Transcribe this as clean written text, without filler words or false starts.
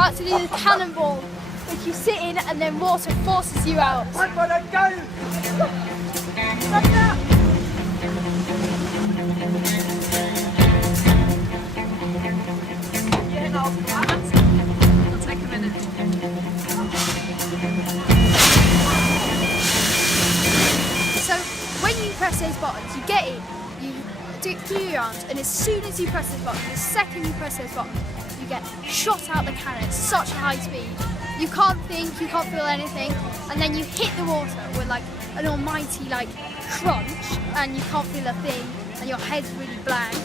about to do the cannonball, which you sit in and then water forces you out. I'm gonna go! Yeah, no, it'll take a minute. So when you press those buttons, you get in, you do your arms, and as soon as you press those buttons, the second you press those buttons, you get shot out the cannon at such a high speed. You can't think, you can't feel anything, and then you hit the water with like an almighty like crunch, and you can't feel a thing, and your head's really blank.